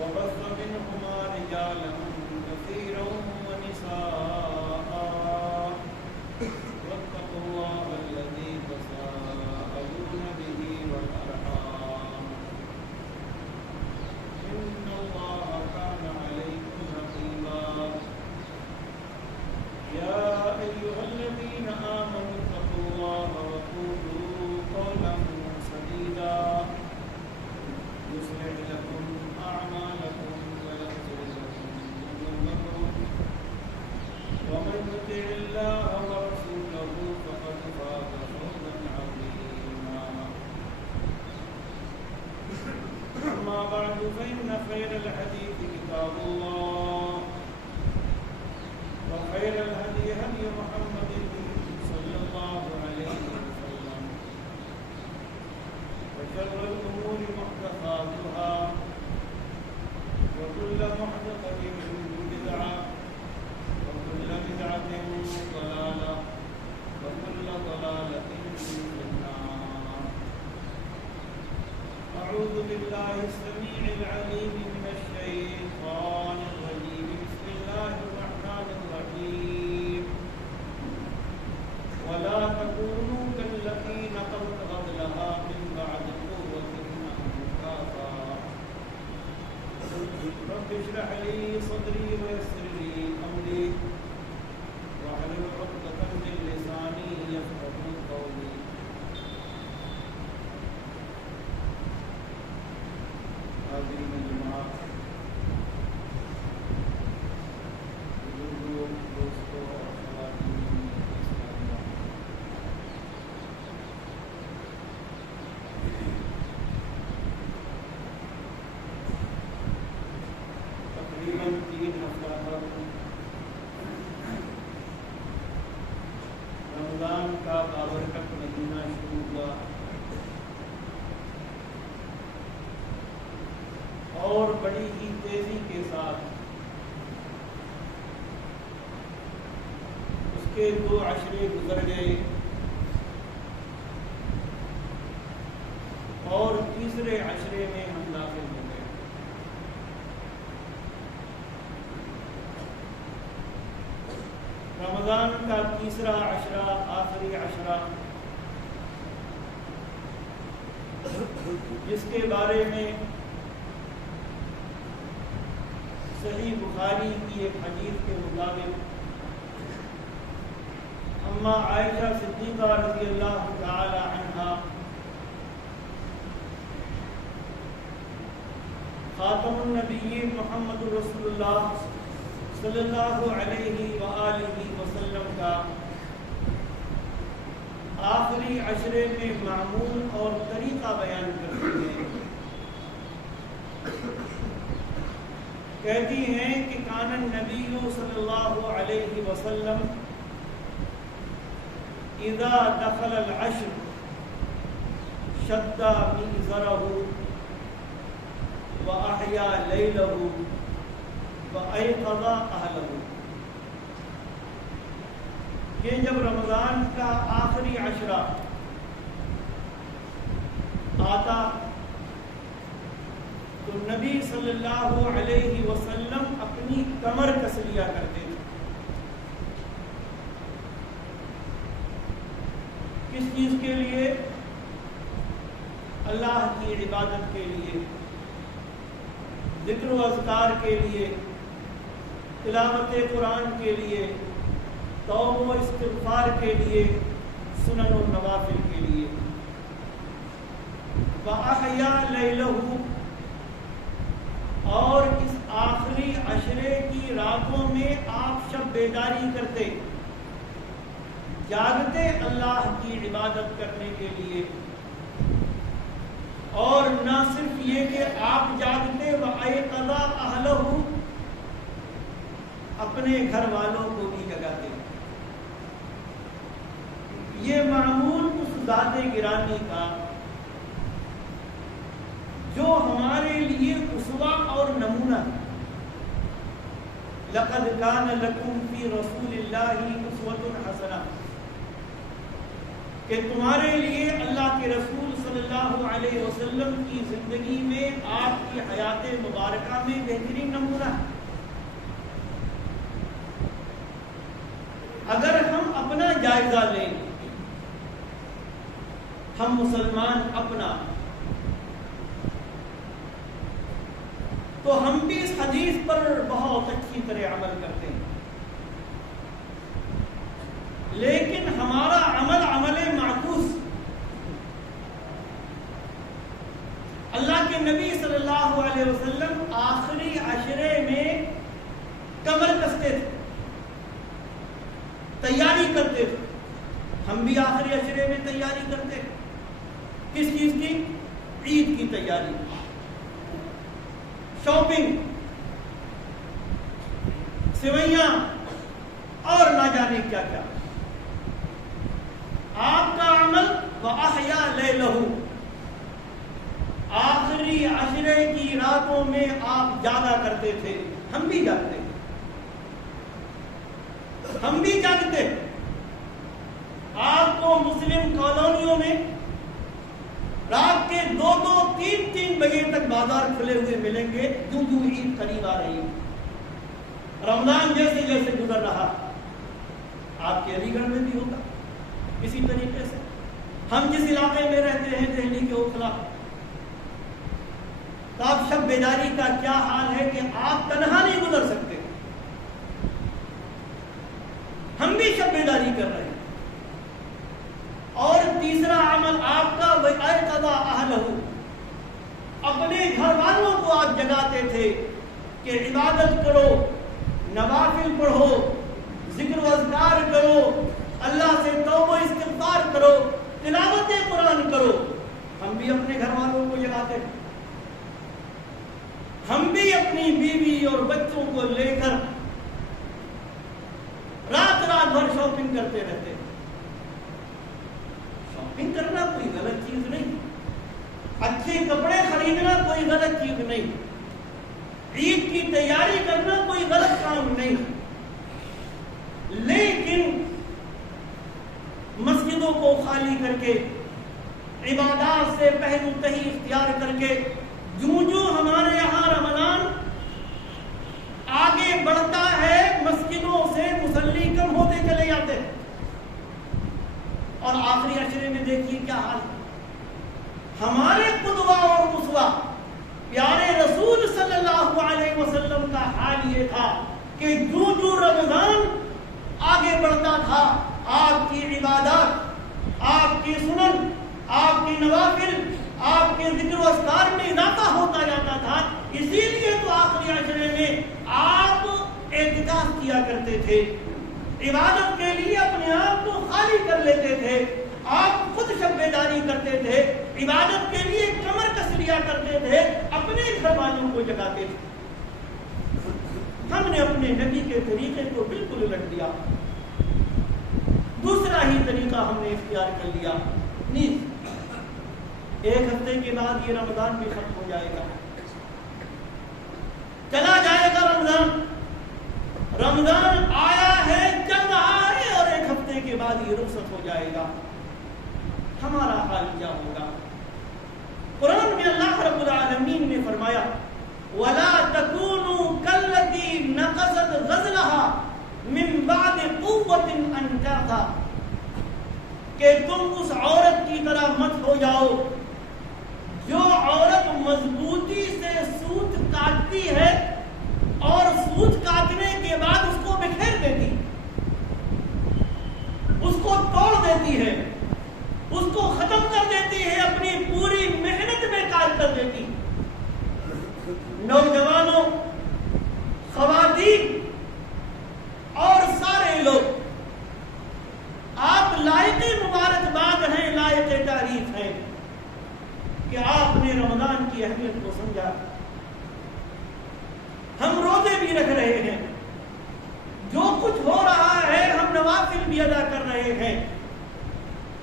وبث منهما رجالا كثيرا ونساء واتقوا الله الذي تساءلون به والأرحام إن الله كان عليكم رقيبا يا أيها الذين آمنوا اتقوا الله وقولوا قولا سديدا يصلح لكم أعمالكم ويغفر لكم ذنوبكم ومن يطع الله ورسوله فقد فاز فوزا عظيما أما بعد فإن خير الحديث كتاب الله وخير الهدي هدي محمد صلى الله عليه وسلم وشر الأمور محدثاتها وكل محدثة بدعة وكل بدعة ضلالة وكل ضلالة في النار. أعوذ بالله السميع العليم من الشيطان الرجيم. بسم الله الرحمن الرحيم. ولا تكونوا كالذين نقضوا غزلها من بعد قوة أنكاثا. رب اشرح لي صدري ويسر لي أمري واحلل عقدة من لساني يفقهوا قولي. حاضرین جماعت، بزرگوں، دوستوں اور خواتین اسلامیہ، تقریباً 3 ہفتہ پر رمضان کا بابرکت مہینہ شروع ہوا اور بڑی ہی تیزی کے ساتھ اس کے 2 عشرے گزر گئے اور تیسرے عشرے میں ہم داخل ہو گئے. رمضان کا تیسرا عشرہ، آخری عشرہ، جس کے بارے میں صحیح بخاری کی ایک حدیث کے مطابق اما عائشہ صدیقہ رضی اللہ تعالی عنہا خاتم النبیین محمد رسول اللہ صلی اللہ علیہ وآلہ وسلم کا آخری عشرے میں معمول اور طریقہ بیان کرتے ہیں. کہتی ہیں کہ کان النبی صلی اللہ علیہ وسلم اذا دخل العشر شد مئزرہ واحیا لیلہ وایقظ اہلہ. کہ جب رمضان کا آخری عشرہ آتا تو نبی صلی اللہ علیہ وسلم اپنی کمر کس لیا کرتے تھے. کس چیز کے لیے؟ اللہ کی عبادت کے لیے، ذکر و اذکار کے لیے، تلاوت قرآن کے لیے، توبہ و استغفار کے لیے، سنن و نوافل کے لیے. وَأَحْيَا لَيْلَهُ، اور اس آخری عشرے کی راتوں میں آپ شب بیداری کرتے، جاگتے اللہ کی عبادت کرنے کے لیے. اور نہ صرف یہ کہ آپ جاگتے، وَأَيْقَظَ أَهْلَهُ، اپنے گھر والوں کو بھی جگاتے. یہ معمول اس ذات گرامی کا جو ہمارے لیے اسوہ اور نمونہ ہے. لقد كان لكم في رسول الله اسوة حسنة. کہ تمہارے لیے اللہ کے رسول صلی اللہ علیہ وسلم کی زندگی میں آپ کی حیات مبارکہ میں بہترین نمونہ ہے۔ اگر ہم اپنا جائزہ لیں، ہم مسلمان اپنا، تو ہم بھی اس حدیث پر بہت اچھی طرح عمل کرتے ہیں، لیکن ہمارا عمل معکوس۔ اللہ کے نبی صلی اللہ علیہ وسلم آخری عشرے میں کمر کستے تھے، تیاری کرتے تھے۔ ہم بھی آخری عشرے میں تیاری کرتے ہیں۔ کس چیز کی؟ عید کی تیاری، شاپنگ، سوئیاں اور نہ جانے کیا کیا۔ آپ کا عمل وَأَحْيَا لَيْلَهُ، آخری عشرے کی راتوں میں آپ جاگا کرتے تھے، ہم بھی جاگتے، ہم بھی جاگتے۔ آپ کو مسلم کالونیوں میں رات کے 2-2, 3-3 بجے تک بازار کھلے ہوئے ملیں گے، جو عید قریب آ رہی ہے، رمضان جیسے جیسے گزر رہا۔ آپ کے علی گڑھ میں بھی ہوگا اسی طریقے سے۔ ہم جس علاقے میں رہتے ہیں دہلی کے اوکھلا، تو آپ شب بیداری کا کیا حال ہے کہ آپ تنہا نہیں گزر سکتے، ہم بھی شب بیداری کر رہے ہیں۔ اور تیسرا عمل آپ کا وَأَيْقَظَ أَهْلَهُ، اپنے گھر والوں کو آپ جگاتے تھے کہ عبادت کرو، نوافل پڑھو، ذکر و اذکار کرو، اللہ سے توبہ استغفار کرو، تلاوت قرآن کرو۔ ہم بھی اپنے گھر والوں کو جگاتے تھے، ہم بھی اپنی بیوی اور بچوں کو لے کر رات بھر شاپنگ کرتے رہتے۔ شاپنگ کرنا کوئی غلط چیز نہیں، اچھے کپڑے خریدنا کوئی غلط چیز نہیں، عید کی تیاری کرنا کوئی غلط کام نہیں، لیکن مسجدوں کو خالی کر کے، عبادات سے پہلو تہی اختیار کر کے، جو ہمارے یہاں رمضان آگے بڑھتا ہے مسجدوں سے مصلی کم ہوتے چلے جاتے ہیں، اور آخری عشرے میں دیکھیے کیا حال ہے۔ ہمارے قدوہ اور اسوہ پیارے رسول صلی اللہ علیہ وسلم کا حال یہ تھا کہ جو رمضان آگے بڑھتا تھا، آپ کی عبادات، آپ کی سنن، آپ کی نوافل، آپ کے ذکر و اذکار میں اضافہ ہوتا جاتا تھا۔ اسی لیے تو آخری عشرے میں آپ اعتکاف کیا کرتے تھے، عبادت کے لیے اپنے آپ کو خالی کر لیتے تھے، آپ خود شب بیداری کرتے تھے، عبادت کے لیے کمر کس لیا کرتے تھے، اپنے گھر والوں کو جگاتے تھے۔ ہم نے اپنے نبی کے طریقے کو بالکل الٹ دیا، دوسرا ہی طریقہ ہم نے اختیار کر لیا۔ نیز ایک ہفتے کے بعد یہ رمضان بھی ختم ہو جائے گا، چلا جائے گا رمضان۔ رمضان آیا ہے، چل رہا ہے، اور ایک ہفتے کے بعد یہ رخصت ہو جائے گا۔ ہمارا حال کیا ہوگا؟ قرآن میں اللہ رب العالمین نے فرمایا وَلَا تَكُونُوا كَالَّتِي نَقَضَتْ غَزْلَهَا مِن بَعْدِ قُوَّةٍ أَنْكَاثًا، کہ تم اس عورت کی طرح مت ہو جاؤ جو عورت مضبوطی سے سوت کاٹتی ہے اور سوت کاٹنے کے بعد اس کو بکھیر دیتی، اس کو توڑ دیتی ہے، اس کو ختم کر دیتی ہے، اپنی پوری محنت میں کاٹ کر دیتی۔ نوجوانوں، خواتین اور سارے لوگ، آپ لائق مبارکباد ہیں، لائق تعریف ہیں کہ آپ نے رمضان کی اہمیت کو سمجھا۔ ہم روزے بھی رکھ رہے ہیں، جو کچھ ہو رہا ہے ہم نوافل بھی ادا کر رہے ہیں،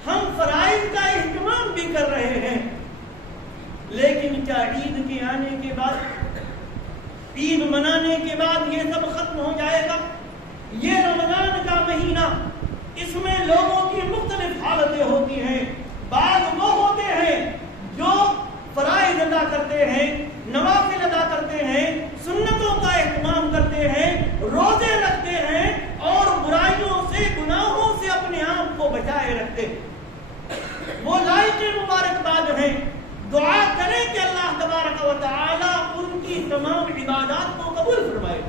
ہم فرائض کا اہتمام بھی کر رہے ہیں، لیکن کیا عید کے آنے کے بعد، عید منانے کے بعد یہ سب ختم ہو جائے گا؟ یہ رمضان کا مہینہ، اس میں لوگوں کی مختلف حالتیں ہوتی ہیں. بعض وہ ہوتے ہیں جو فرائض ادا کرتے ہیں, نوافل ادا کرتے ہیں, سنتوں کا اہتمام کرتے ہیں, روزے رکھتے ہیں اور برائیوں سے, گناہوں سے اپنے آپ کو بچائے رکھتے ہیں. وہ لائق مبارکباد ہیں. دعا کریں کہ اللہ تبارک و تعالی ان کی تمام عبادات کو قبول فرمائے,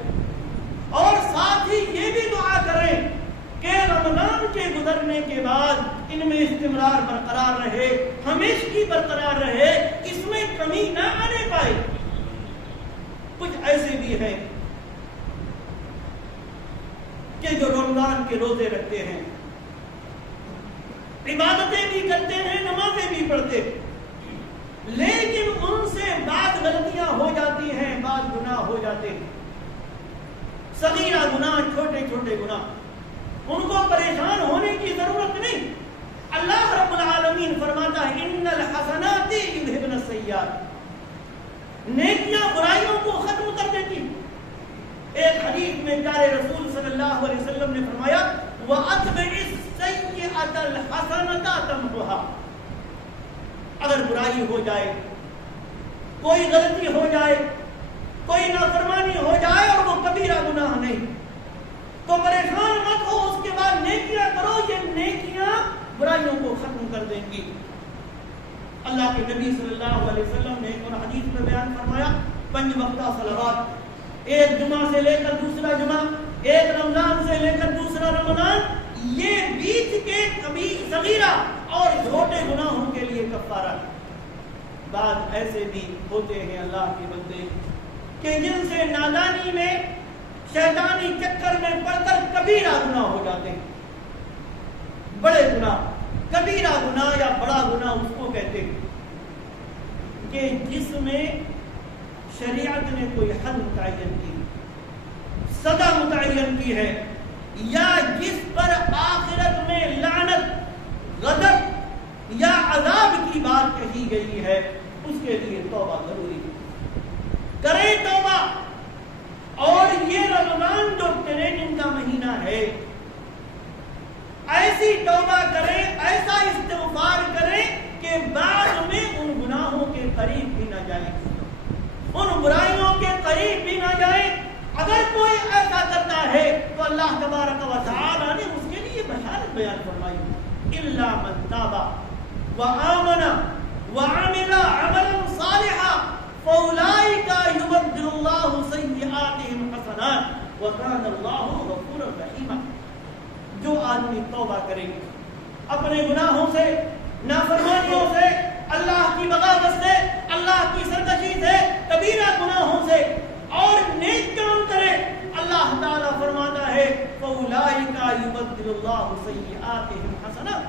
اور ساتھ ہی یہ بھی دعا کریں کہ رمضان کے گزرنے کے بعد ان میں استمرار برقرار رہے, ہمیشگی برقرار رہے, اس میں کمی نہ آنے پائے. کچھ ایسے بھی ہیں کہ جو رمضان کے روزے رکھتے ہیں, عبادتیں بھی کرتے ہیں, نمازیں بھی پڑھتے, لیکن ان سے بعض غلطیاں ہو جاتی ہیں, بعض گناہ ہو جاتے ہیں. صغیرہ گناہ, چھوٹے چھوٹے گناہ, ان کو پریشان ہونے کی ضرورت نہیں. اللہ رب العالمین فرماتا ہے ان الحسنات یذھبن السیئات, نیکیاں برائیوں کو ختم کر دیتی. ایک حدیث میں پیارے رسول صلی اللہ علیہ وسلم نے فرمایا وَأَتْبِعِ السَّيِّئَةَ الْحَسَنَةَ تَمْحُهَا. اگر برائی ہو جائے, کوئی غلطی ہو جائے, کوئی نافرمانی ہو جائے اور وہ کبیرہ گناہ نہیں, تو پریشان مت ہو, اس کے بعد نیکیاں کرو, یہ نیکیاں برائیوں کو ختم کر دیں گی. اللہ کے نبی صلی اللہ علیہ وسلم نے ایک اور حدیث میں بیان فرمایا 5 وقتہ صلوات, ایک جمعہ سے لے کر دوسرا جمعہ, ایک رمضان سے لے کر دوسرا رمضان, یہ بیچ کے کبھی صغیرہ اور چھوٹے گناہوں کے لیے کفارہ. بعض ایسے بھی ہوتے ہیں اللہ کے بندے کہ جن سے نادانی میں, شیطانی چکر میں پڑ کر کبیرہ گناہ ہو جاتے ہیں. بڑے گناہ, کبیرہ گناہ یا بڑا گناہ اس کو کہتے ہیں کہ جس میں شریعت نے کوئی حد متعین کی, سزا متعین کی ہے, یا جس پر آخرت میں لعنت, غضب یا عذاب کی بات کہی گئی ہے, اس کے لیے توبہ ضروری ہے. کریں توبہ. اور یہ رمضان جو ٹریننگ کا مہینہ ہے, ایسی توبہ کریں, ایسا استغفار کریں کہ بعد میں ان گناہوں کے قریب بھی نہ جائیں, ان برائیوں کے قریب بھی نہ جائیں. اگر کوئی ایسا کرتا ہے تو اللہ تبارک و تعالی نے اس کے لیے بشارت بیان فرمائی الا من تاب وآمن وعمل عملا صالحا فاولئک یبدل اللہ سیئاتہم حسنات وکان اللہ غفورا رحیما. جو آدمی توبہ کرے اپنے گناہوں سے, نافرمانیوں سے, اللہ کی بغاوت سے, اللہ کی سرکشی سے, کبیرہ گناہوں سے, اور نیک کام کرے, اللہ تعالیٰ فرماتا ہے فَأُولَئِكَ يُبَدِّلُ اللَّهُ سَيِّئَاتِهِمْ حَسَنَاتٍ.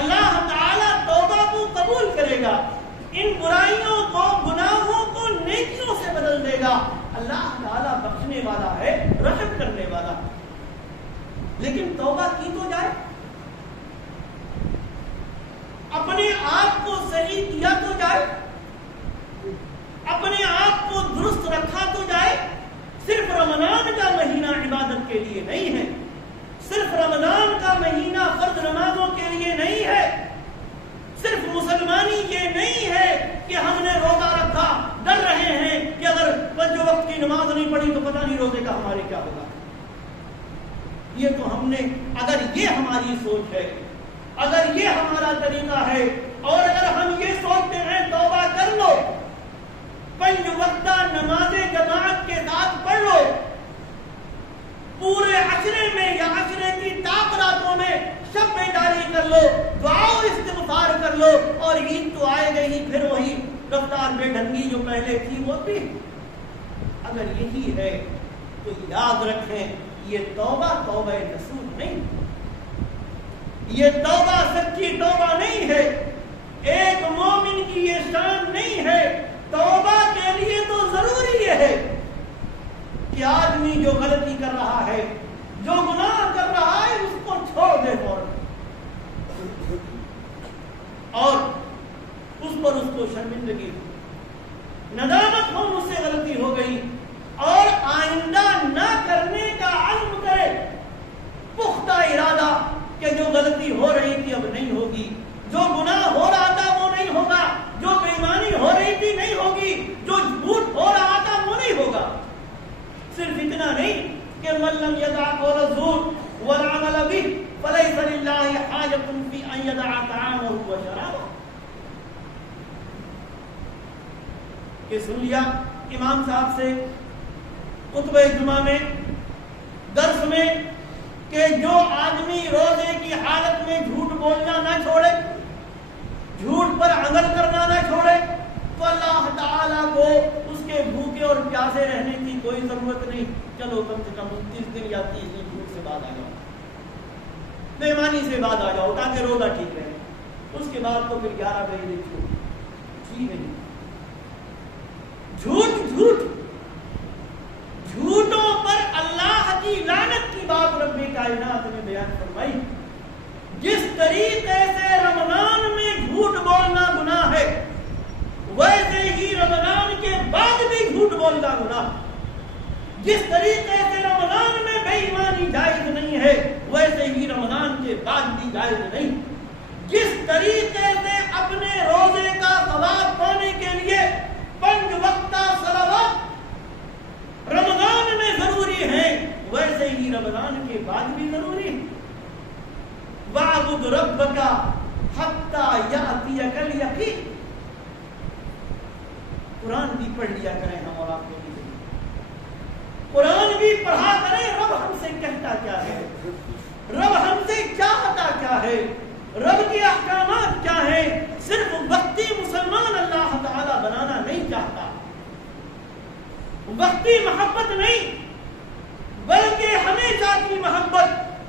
اللہ تعالیٰ توبہ کو قبول کرے گا, ان برائیوں کو, گناہوں کو نیکیوں سے بدل دے گا. اللہ تعالیٰ بخشنے والا ہے, رحم کرنے والا. لیکن توبہ کی تو جائے, اپنے آپ کو صحیح کیا تو جائے, اپنے آپ کو درست رکھا تو جائے. صرف رمضان کا مہینہ عبادت کے لیے نہیں ہے, صرف رمضان کا مہینہ فرض نمازوں کے لیے نہیں ہے, صرف مسلمانی یہ نہیں ہے کہ ہم نے روزہ رکھا, ڈر رہے ہیں کہ اگر 5 وقت کی نماز نہیں پڑھی تو پتہ نہیں روزے کا ہمارے کیا ہوگا. یہ تو ہم نے, اگر یہ ہماری سوچ ہے, اگر یہ ہمارا طریقہ ہے, اور اگر ہم یہ سوچتے ہیں توبہ کر لو, 5 وقتہ نماز جماعت کے ساتھ پڑھ لو, پورے عشرے میں یا عشرے کی طاق راتوں میں شب بیداری کر لو, دعا و استغفار کر لو, اور عید تو آئے گئی, پھر وہی رفتار بے ڈھنگی جو پہلے تھی وہ بھی. اگر یہی ہے تو یاد رکھیں یہ توبہ توبہ نصوح نہیں, یہ توبہ سچی توبہ نہیں ہے, ایک مومن کی یہ شان نہیں ہے. توبہ کے لیے تو ضروری یہ ہے کہ آدمی جو غلطی کر رہا ہے, جو گناہ کر رہا ہے, اس کو چھوڑ دے فوراً, اور اس پر اس کو شرمندگی, ندامت ہو مجھ سے غلطی ہو گئی, اور آئندہ نہ کرنے کا عزم کرے, پختہ ارادہ کہ جو غلطی ہو رہی تھی يدع طعامه وشرابه. کہ سن لیا امام صاحب سے خطبہ جمعہ میں درس میں کہ جو آدمی روزے کی حالت میں جھوٹ بولنا نہ چھوڑے، جھوٹ پر عمل کرنا نہ چھوڑے، تو اللہ تعالیٰ کو اس کے بھوکے اور پیاسے رہنے کی کوئی ضرورت نہیں. چلو کم سے کم 29 دن یا 30 دن جھوٹ سے بعد آ جاؤ، بےمانی سے بعد آ جاؤ تاکہ روزہ ٹھیک رہے. اس کے بعد تو پھر 11 بجے چھوٹ جی نہیں. جھوٹ جھوٹوں پر اللہ کی لعنت کی بات رب کائنات نے بیان فرمائی. جس طریقے سے رمضان میں جھوٹ بولنا گناہ ہے، ویسے ہی رمضان کے بعد بھی جھوٹ بولنا گناہ. جس طریقے سے رمضان میں بے ایمانی جائز نہیں ہے، ویسے ہی رمضان کے بعد بھی جائز نہیں. جس طریقے سے اپنے روزے کا ثواب پانے کے لیے 5 وقتہ صلوات رمضان میں ضروری ہیں، ویسے ہی رمضان کے بعد بھی ضروری ہے. وَاعْبُدْ رَبَّكَ حَتَّى يَأْتِيَكَ الْيَقِينُ. قرآن بھی پڑھ لیا کریں ہم اور آپ کے لیے، قرآن بھی پڑھا کریں. رب ہم سے کہتا کیا ہے، رب ہم سے چاہتا کیا ہے، رب کے احکامات کیا ہیں. صرف وقتی مسلمان اللہ تعالیٰ بنانا نہیں چاہتا، وقتی محبت نہیں بلکہ ہمیشہ کی محبت.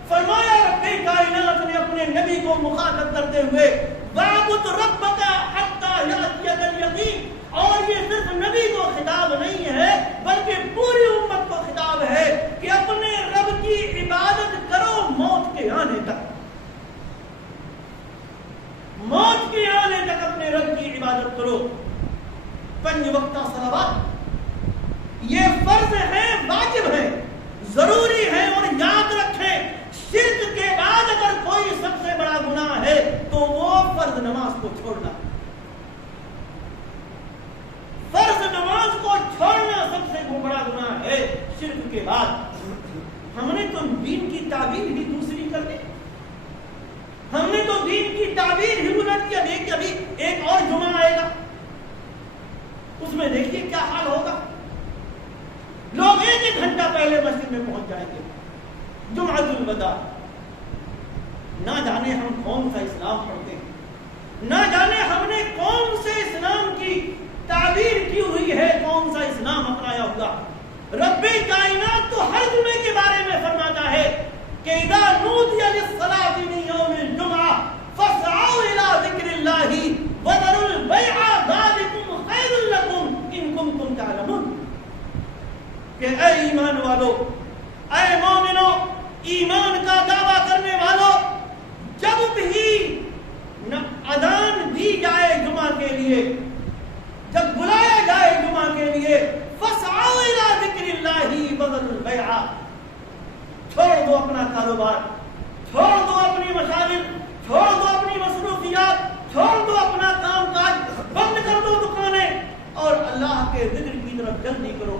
فرمایا رب کائنات نے اپنے نبی کو مخاطب کرتے ہوئے وَاعْبُدْ رَبَّكَ حَتَّى يَأْتِيَكَ الْيَقِينُ. اور یہ صرف نبی کو خطاب نہیں ہے بلکہ پوری امت کو خطاب ہے کہ اپنے رب کی عبادت کرو موت کے آنے تک. موت کے آنے تک اپنے رب کی عبادت کرو. 5 وقتہ صلوات یہ فرض ہے، واجب ہے، ضروری ہے. اور یاد رکھیں شرک کے بعد اگر کوئی سب سے بڑا گناہ ہے تو وہ فرض نماز کو چھوڑنا. فرض نماز کو چھوڑنا سب سے بڑا گناہ ہے شرک کے بعد. ہم نے تو دین کی تعبیر ہی دوسری کر دی، ہم نے تو دین کی تعبیر ہی الٹ کیا. دیکھیے ابھی ایک اور جمعہ آئے گا، اس میں دیکھیے کیا حال ہوگا. لوگ 1 گھنٹہ پہلے مسجد میں پہنچ جائیں گے. جمعۃ الوداع، نہ جانے ہم کون سا اسلام پڑھتے ہیں، نہ جانے ہم نے کون سے اسلام کی تعبیر کی ہوئی ہے، کون سا اسلام اپنایا ہوگا. رب کائنات تو ہر جمعے کے بارے میں فرماتا ہے کہ اذا نودی للصلاۃ من یوم الجمعہ فاسعوا الی ذکر اللہ وذروا البیع ذلکم خیر لکم ان کنتم تعلمون. کہ اے ایمان والو، اے مومنو، ایمان کا دعویٰ کرنے والوں، جب بھی اذان دی جائے جمعہ کے لیے، جب بلایا جائے جمعہ کے لیے، فاسعوا الی ذکر اللہ وذروا البیع، چھوڑ دو اپنا کاروبار، چھوڑ دو اپنی مشاغل، چھوڑ دو اپنی مصروفیات، چھوڑ دو اپنا کام کاج، بند کر دو دکانیں اور اللہ کے ذکر کی طرف جلدی کرو.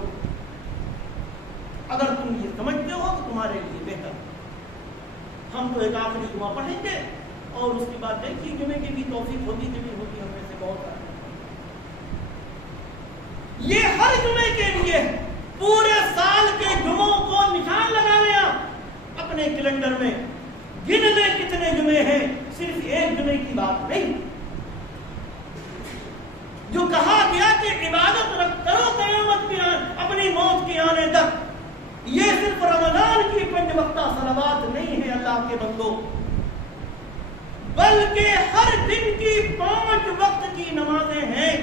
اگر تم یہ سمجھتے ہو تو تمہارے لیے بہتر. ہم تو ایک آخری جمعہ پڑھیں گے اور اس کے بعد دیکھیے جمعے کی بھی توفیق ہوتی نہیں ہوتی ہم میں سے بہت سارے. یہ ہر جمعے کے لیے پورے سال کے جمعوں کو نشان لگا لیا اپنے کیلنڈر میں، گن لیں کتنے جمعے ہیں. صرف ایک جمعے کی بات نہیں. جو کہا گیا کہ عبادت کرو قیامت کی اپنی موت کے آنے تک، یہ صرف رمضان کی 5 وقتہ صلوات نہیں ہے اللہ کے بندو، بلکہ ہر دن کی 5 وقت کی نمازیں ہیں.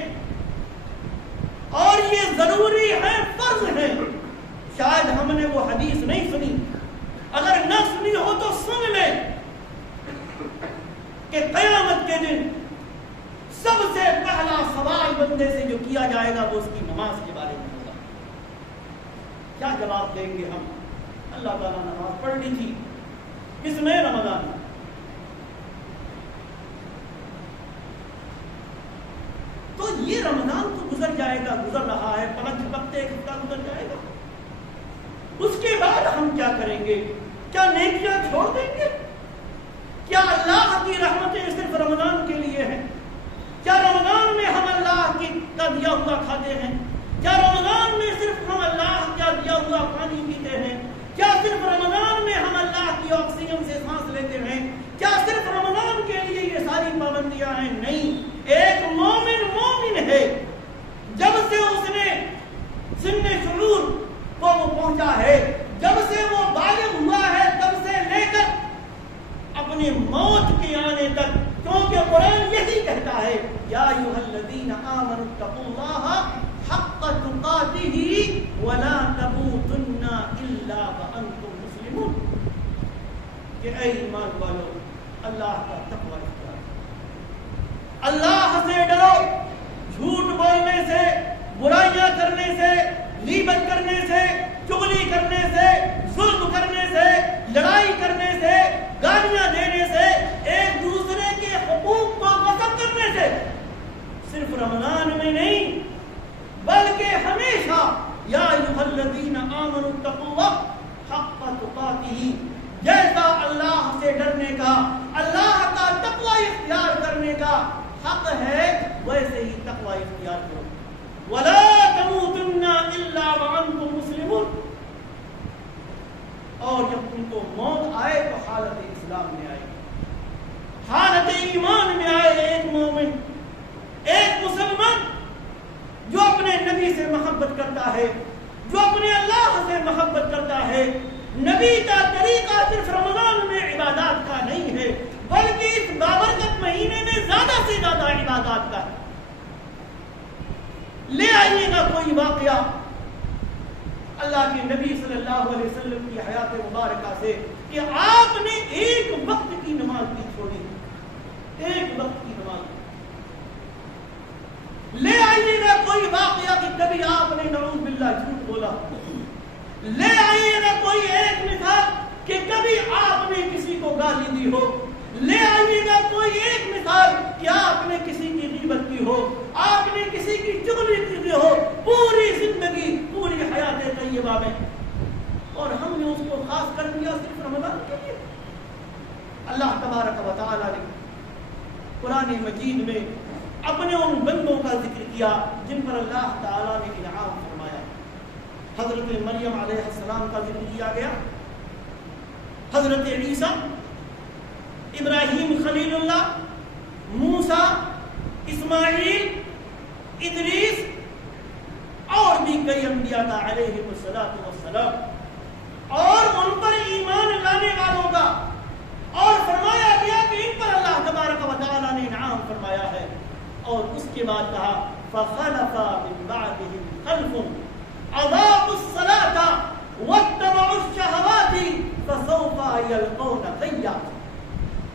اور یہ ضروری ہے، فرض ہے. شاید ہم نے وہ حدیث نہیں سنی، اگر نہ سنی ہو تو سن لیں کہ قیامت کے دن سب سے پہلا سوال بندے سے جو کیا جائے گا وہ اس کی نماز کے بارے میں ہوگا. کیا جواب دیں گے ہم؟ اللہ تعالیٰ نماز پڑھ لی تھی کس میں؟ رمضان میں. تو یہ رمضان تو گزر جائے گا، گزر رہا ہے، پلک جھپکتے 1 ہفتہ گزر جائے گا. اس کے بعد ہم کیا کریں گے؟ کیا نیکیاں چھوڑ دیں گے؟ کیا اللہ کی رحمتیں صرف رمضان کے لیے ہیں؟ کیا رمضان میں ہم اللہ کا دیا ہوا کھاتے ہیں؟ کیا رمضان میں صرف ہم اللہ کا دیا ہوا پانی پیتے ہیں؟ کیا صرف رمضان میں ہم اللہ کی آکسیجن سے سانس لیتے ہیں؟ کیا صرف رمضان کے لیے یہ ساری پابندیاں ہیں؟ نہیں. ایک مومن ہے جب سے اس نے سن شعور کو وہ پہنچا ہے، جب سے وہ بالغ ہوا ہے، تب سے لے کر اپنی موت کے آنے تک، کیونکہ قرآن یہی کہتا ہے یا ایھا الذین آمنوا اتقوا اللہ حق تقاتہ ولا تموتن الا وانتم مسلمون. کہ اے ایمان والو، اللہ کا تقوی اختیار کرو، اللہ سے ڈرو. جھوٹ بولنے سے، برائیاں کرنے سے، غیبت کرنے سے، چغلی کرنے سے، ظلم کرنے سے، لڑائی کرنے سے، گالیاں دینے سے، ایک دوسرے کے حقوق کو غصب کرنے سے، صرف رمضان میں نہیں بلکہ ہمیشہ یا ایھا الذین آمنوا اتقوا اللہ حق تقاتہ. جیسا اللہ سے ڈرنے کا، اللہ کا تقوی اختیار کرنے کا حق ہے، ویسے ہی تقوی اختیار کرو. ولا تموتن الا وانتم مسلمون. اور جب تم کو موت آئے تو حالت اسلام میں آئے، حالت ایمان میں آئے. ایک مومن، ایک مسلمان جو اپنے نبی سے محبت کرتا ہے، جو اپنے اللہ سے محبت کرتا ہے. نبی کا طریقہ صرف رمضان میں عبادات کا نہیں ہے، بلکہ اس بابرکت مہینے میں زیادہ سے زیادہ عبادات کا ہے. لے آئیے گا کوئی واقعہ اللہ کے نبی صلی اللہ علیہ وسلم کی حیات مبارکہ سے کہ آپ نے ایک وقت کی نماز بھی چھوڑی، ایک وقت کی نماز. لے آئیے گا کوئی واقعہ کہ کبھی آپ نے نعوذ باللہ جھوٹ بولا. لے آئیے گا کوئی ایک مثال کہ کبھی آپ نے کسی کو گالی دی ہو. لے آئیے گا کوئی ایک مثال کہ آپ نے کسی کی غیبت کی ہو، آپ نے کسی کی چغلی کی ہو، پوری زندگی، پوری حیات طیبہ میں، اور ہم نے اس کو خاص کر دیا صرف رمضان کے لیے. اللہ تبارک و تعالی نے قرآن مجید میں اپنے ان بندوں کا ذکر کیا جن پر اللہ تعالی نے انعام فرمایا. حضرت مریم علیہ السلام کا ذکر کیا گیا، حضرت عیسیٰ، ابراہیم خلیل اللہ، موسیٰ، اسماعیل، ادریس اور بھی کئی انبیاء کا علیہ السلام، اور ان پر ایمان لانے والوں کا. اور فرمایا گیا کہ ان پر اللہ تبارک و تعالی نے انعام فرمایا ہے. اور اس کے بعد کہا فخلف من بعدهم خلف اضاعوا الصلاة واتبعوا الشهوات فسوف يلقون غيا.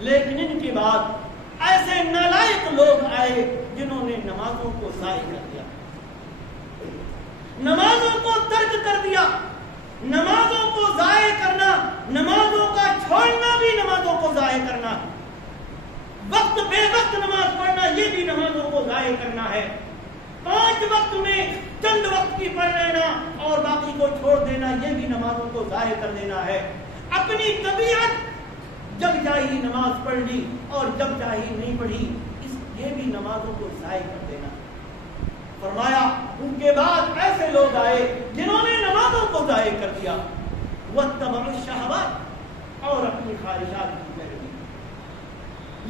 لیکن ان کے بعد ایسے نالائق لوگ آئے جنہوں نے نمازوں کو ضائع کر دیا، نمازوں کو ترک کر دیا. نمازوں کو ضائع کرنا، نمازوں کا چھوڑنا بھی نمازوں کو ضائع کرنا ہے. وقت بے وقت نماز پڑھنا یہ بھی نمازوں کو ضائع کرنا ہے. 5 وقت میں چند وقت کی پڑھ لینا اور باقی کو چھوڑ دینا یہ بھی نمازوں کو ضائع کر دینا ہے. اپنی طبیعت جب چاہیے نماز پڑھ لی اور جب چاہیے نہیں پڑھی، یہ بھی نمازوں کو ضائع کر دینا. فرمایا ان کے بعد ایسے لوگ آئے جنہوں نے نمازوں کو ضائع کر دیا. واتبعوا الشہوات، اور اپنی خواہشات کی پیروی.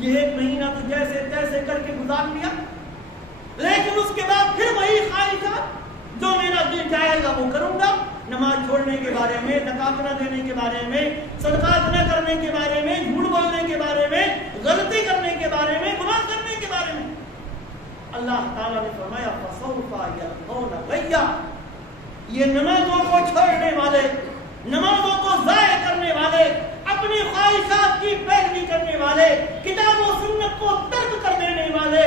یہ 1 مہینہ تو جیسے تیسے کر کے گزار لیا، لیکن اس کے بعد پھر وہی خواہشات، جو میرا دل چاہے گا وہ کروں گا. نماز چھوڑنے کے بارے میں، زکات نہ دینے کے بارے میں، صدقات نہ کرنے کے بارے میں، جھوٹ بولنے کے بارے میں، غلطی کرنے کے بارے میں، گناہ کرنے کے بارے میں. اللہ تعالیٰ نے فرمایا فسوف یلقون غیا. یہ نمازوں کو چھوڑنے والے، نمازوں کو ضائع کرنے والے، اپنی خواہشات کی پیروی کرنے والے، کتاب و سنت کو ترک کر دینے والے،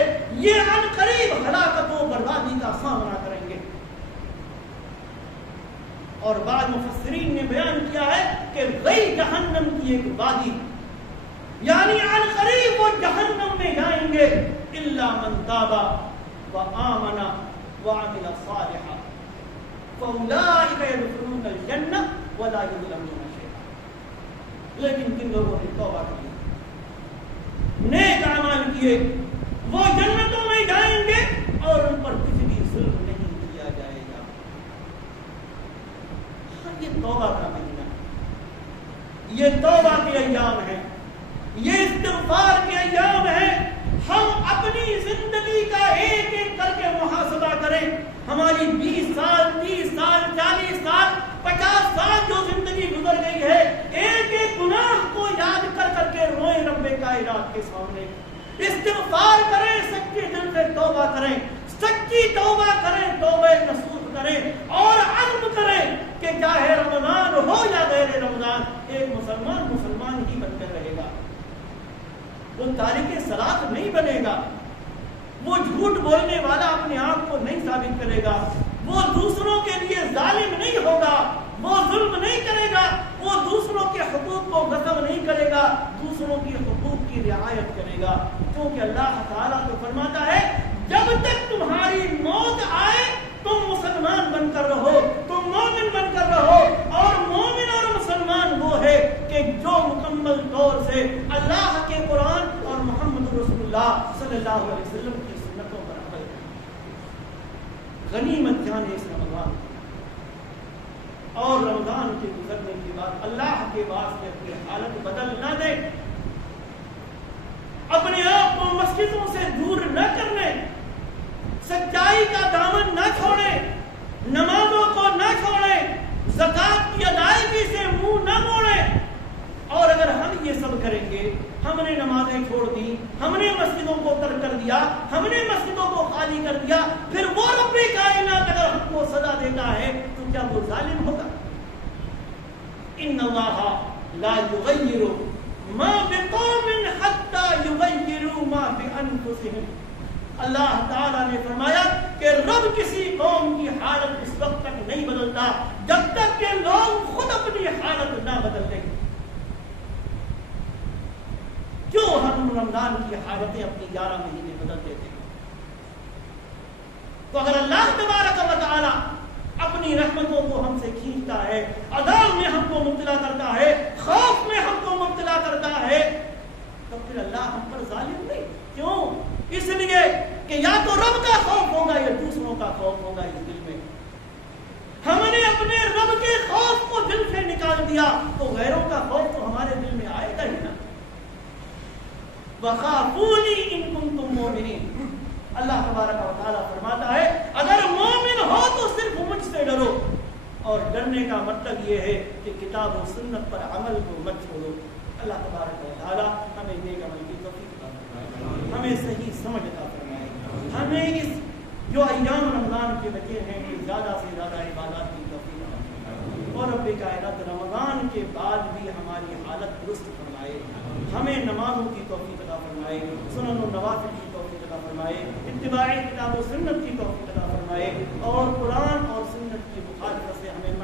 یہ عن قریب ہلاکت و بربادی کا سامنا کریں گے. اور بعض مفسرین نے بیان کیا ہے کہ غی جہنم کی ایک وادی، یعنی عن قریب وہ جہنم میں جائیں گے الا من تاب وآمن وعمل صالحا فاولئک يدخلون الجنہ ولا یظلمون شیئا. لیکن کن لوگوں نے توبہ کی، نیک اعمال کیے وہ جنتوں میں جائیں گے اور ان پر کچھ بھی ظلم نہیں کیا جائے گا. یہ توبہ کا مہینہ ہے، یہ توبہ کے ایام ہے، یہ استغفار کے ایام ہے. ہم اپنی زندگی کا ایک ایک کر کے محاسبہ کریں. ہماری 20 سال 30 سال 40 سال 50 سال جو زندگی گزر گئی ہے، ایک ایک گناہ کو یاد کر کر کے روئیں رب کائنات کے سامنے. استغفار کریں، سچے دل سے توبہ کریں، سچی توبہ کریں، توبہ نصوح کریں اور عزم کریں کہ چاہے رمضان ہو یا غیر رمضان ایک مسلمان ہی بن کر رہے گا. وہ تارک صلاۃ نہیں بنے گا، وہ جھوٹ بولنے والا اپنے آپ کو نہیں ثابت کرے گا، وہ دوسروں کے لیے ظالم نہیں ہوگا، وہ ظلم نہیں کرے گا، وہ دوسروں کے حقوق کو غصب نہیں کرے گا، دوسروں کے حقوق کی رعایت کرے گا. کیونکہ اللہ تعالیٰ تو فرماتا ہے جب تک تمہاری موت آئے تم مسلمان بن کر رہو، تم مومن بن کر رہو. اور مومن اور مسلمان وہ ہے کہ جو مکمل طور سے اللہ کے قرآن اور محمد رسول اللہ صلی اللہ علیہ وسلم کی سنتوں پر عمل کرے. غنیمت جانے اس رمضان اور رمضان کے گزرنے کے بعد اللہ کے واسطے اپنی حالت بدل نہ دے، اپنے آپ کو مسجدوں سے دور نہ کرنے، سچائی کا دامن نہ چھوڑے، نمازوں کو نہ چھوڑے، زکوٰۃ کی ادائیگی سے منہ نہ موڑے. اور اگر ہم یہ سب کریں گے، ہم نے نمازیں چھوڑ دی، ہم نے مسجدوں کو ترک کر دیا، ہم نے مسجدوں کو خالی کر دیا، پھر وہ رب کائنات اگر ہم کو سزا دیتا ہے تو کیا وہ ظالم ہوگا؟ ان اللہ لا یغیر ما بقوم حتی یغیروا ما بانفسہم. اللہ تعالیٰ نے فرمایا کہ رب کسی قوم کی حالت اس وقت تک نہیں بدلتا جب تک کہ لوگ خود اپنی حالت نہ بدل دیں. کیوں ہم رمضان کی حالتیں اپنی 11 مہینے بدل دیتے ہیں؟ تو اگر اللہ تبارک و تعالیٰ اپنی رحمتوں کو ہم سے کھینچتا ہے، عذاب میں ہم کو مبتلا کرتا ہے، خوف میں ہم کو مبتلا کرتا ہے، تو پھر اللہ ہم پر ظالم نہیں. کیوں؟ اس لیے کہ یا تو رب کا خوف ہوگا یا دوسروں کا خوف ہوگا اس دل میں. ہم نے اپنے رب کے خوف کو دل سے نکال دیا تو غیروں کا خوف تو ہمارے دل میں آئے گا ہی نا. وَخَافُونِي إِن كُنتُم مُؤْمِنِينَ. اللہ تبارک و تعالیٰ فرماتا ہے اگر مومن ہو تو صرف مجھ سے ڈرو. اور ڈرنے کا مطلب یہ ہے کہ کتاب و سنت پر عمل کو مت چھوڑو. اللہ تبارک و تعالیٰ ہمیں نیک عمل کی توفیق عطا فرمائے، ہمیں صحیح سمجھ عطا فرمائے، ہمیں اس جو ایام رمضان کے بچے ہیں کہ زیادہ سے زیادہ عبادات کی توفیق عطا فرمائے. اور رب کائنات رمضان کے بعد بھی ہماری حالت درست فرمائے، ہمیں نمازوں کی توفیق عطا فرمائے، سنن و نوافل کی توفیق عطا فرمائے، اتباع کتاب و سنت کی توفیق عطا فرمائے، اور قرآن اور سنت کی مخالفت سے ہمیں